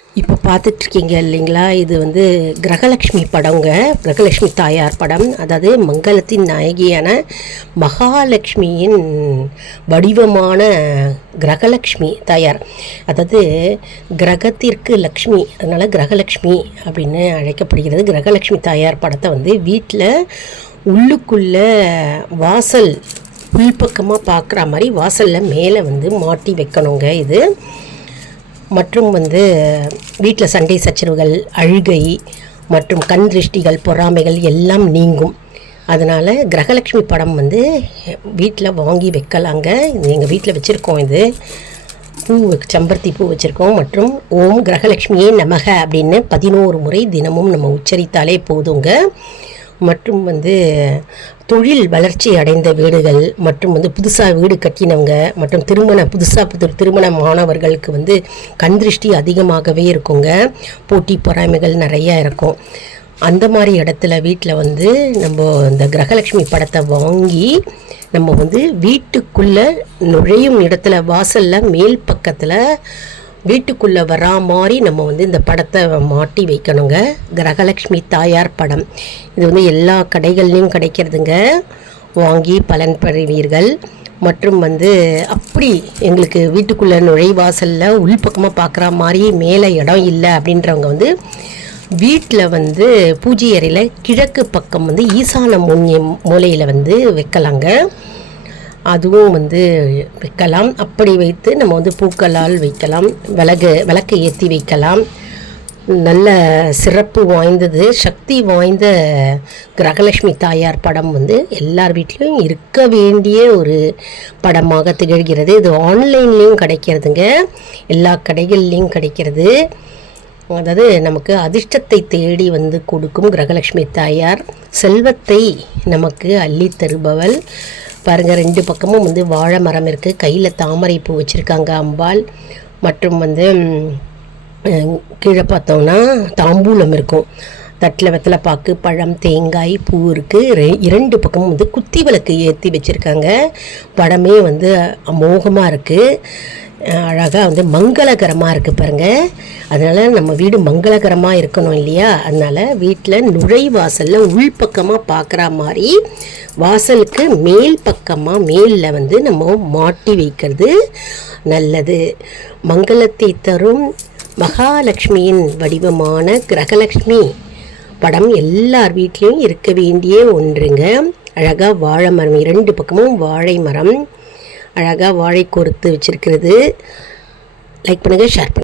இப்போ பார்த்துட்ருக்கீங்க இல்லைங்களா, இது கிரகலக்ஷ்மி படங்க. கிரகலக்ஷ்மி தாயார் படம். அதாவது மங்களத்தின் நாயகியான மகாலட்சுமியின் வடிவமான கிரகலக்ஷ்மி தாயார். அதாவது கிரகத்திற்கு லக்ஷ்மி, அதனால் கிரகலக்ஷ்மி அப்படின்னு அழைக்கப்படுகிறது. கிரகலக்ஷ்மி தாயார் படத்தை வீட்டில் உள்ளுக்குள்ளே வாசல் உள்பக்கமாக பார்க்குற மாதிரி வாசலில் மேலே மாட்டி வைக்கணுங்க. இது மற்றும் வீட்டில் சண்டை சச்சரவுகள், அழுகை மற்றும் கண் திருஷ்டிகள், பொறாமைகள் எல்லாம் நீங்கும். அதனால் கிரகலக்ஷ்மி படம் வீட்டில் வாங்கி வைக்கலாங்க. எங்கள் வீட்டில் வச்சுருக்கோம். இது பூ, செம்பருத்தி பூ வச்சுருக்கோம். மற்றும் ஓம் கிரகலக்ஷ்மியே நமக அப்படின்னு 11 முறை தினமும் நம்ம உச்சரித்தாலே போதுங்க. மற்றும் தொழில் வளர்ச்சி அடைந்த வீடுகள் மற்றும் புதுசாக வீடு கட்டினவங்க மற்றும் திருமணமானவர்களுக்கு கண் திருஷ்டி அதிகமாகவே இருக்குங்க. போட்டி பொறாமைகள் நிறையா இருக்கும். அந்த மாதிரி இடத்துல வீட்டில் நம்ம இந்த கிரகலக்ஷ்மி படத்தை வாங்கி நம்ம வீட்டுக்குள்ளே நுழையும் இடத்துல வாசலில் மேல் பக்கத்தில் வீட்டுக்குள்ளே வரா மாதிரி நம்ம இந்த படத்தை மாட்டி வைக்கணுங்க. கிரகலக்ஷ்மி தாயார் படம் இது எல்லா கடைகள்லையும் கிடைக்கிறதுங்க. வாங்கி பலன் பெறுவீர்கள். மற்றும் அப்படி எங்களுக்கு வீட்டுக்குள்ளே நுழைவாசலில் உள்பக்கமாக பார்க்குற மாதிரி மேலே இடம் இல்லை அப்படின்றவங்க வீட்டில் பூஜை அறையில் கிழக்கு பக்கம் ஈசான மூலையில் வைக்கலாங்க. அதுவும் வைக்கலாம். அப்படி வைத்து நம்ம பூக்களால் வைக்கலாம். விளக்கு ஏற்றி வைக்கலாம். நல்ல சிறப்பு வாய்ந்தது, சக்தி வாய்ந்த கிரகலக்ஷ்மி தாயார் படம் எல்லார் வீட்லேயும் இருக்க வேண்டிய ஒரு படமாக திகழ்கிறது. இது ஆன்லைன்லேயும் கிடைக்கிறதுங்க, எல்லா கடைகள்லேயும் கிடைக்கிறது. அதாவது நமக்கு அதிர்ஷ்டத்தை தேடி கொடுக்கும் கிரகலக்ஷ்மி தாயார், செல்வத்தை நமக்கு அள்ளி தருபவள். பாருங்கள், 2 பக்கமும் வாழை மரம் இருக்குது. கையில் தாமரை பூ வச்சுருக்காங்க அம்பாள். மற்றும் கீழே பார்த்தோம்னா தாம்பூலம் இருக்கும். தட்டில் வெத்தலை பாக்கு, பழம், தேங்காய், பூ இருக்குது. 2 பக்கமும் குத்தி விளக்கு ஏற்றி வச்சுருக்காங்க. படமே அமோகமாக இருக்குது. அழகாக மங்களகரமாக இருக்குது பாருங்கள். அதனால் நம்ம வீடு மங்களகரமாக இருக்கணும் இல்லையா? அதனால் வீட்டில் நுழைவாசலில் உள்பக்கமாக பார்க்குற மாதிரி வாசலுக்கு மேல் பக்கமாக மேலில் நம்ம மாட்டி வைக்கிறது நல்லது. மங்களத்தை தரும் மகாலட்சுமியின் வடிவமான கிரகலக்ஷ்மி படம் எல்லார் வீட்லேயும் இருக்க வேண்டிய ஒன்றுங்க. அழகாக வாழை மரம், 2 பக்கமும் வாழை மரம், அழகாக வாழை கோர்த்து வச்சுருக்கிறது. லைக் பண்ணுங்கள், ஷேர் பண்ணுங்கள்.